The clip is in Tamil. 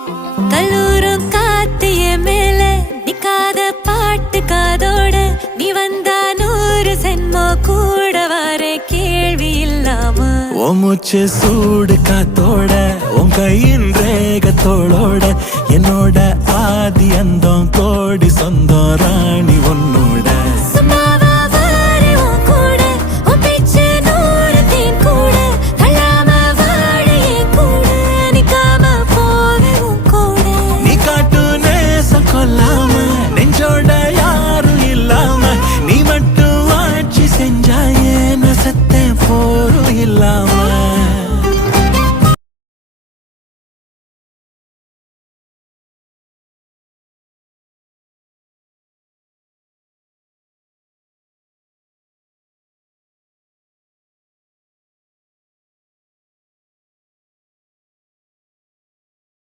கல்லூரும் காத்திய மேல நிக்காத பாட்டு காதோட நீ வந்தா 100 சென்மோ கூட வர கேள்வி இல்லாம மூச்சு சூடு காத்தோட உன் கையின் ரேகத்தோளோட என்னோட ஆதி அந்தம்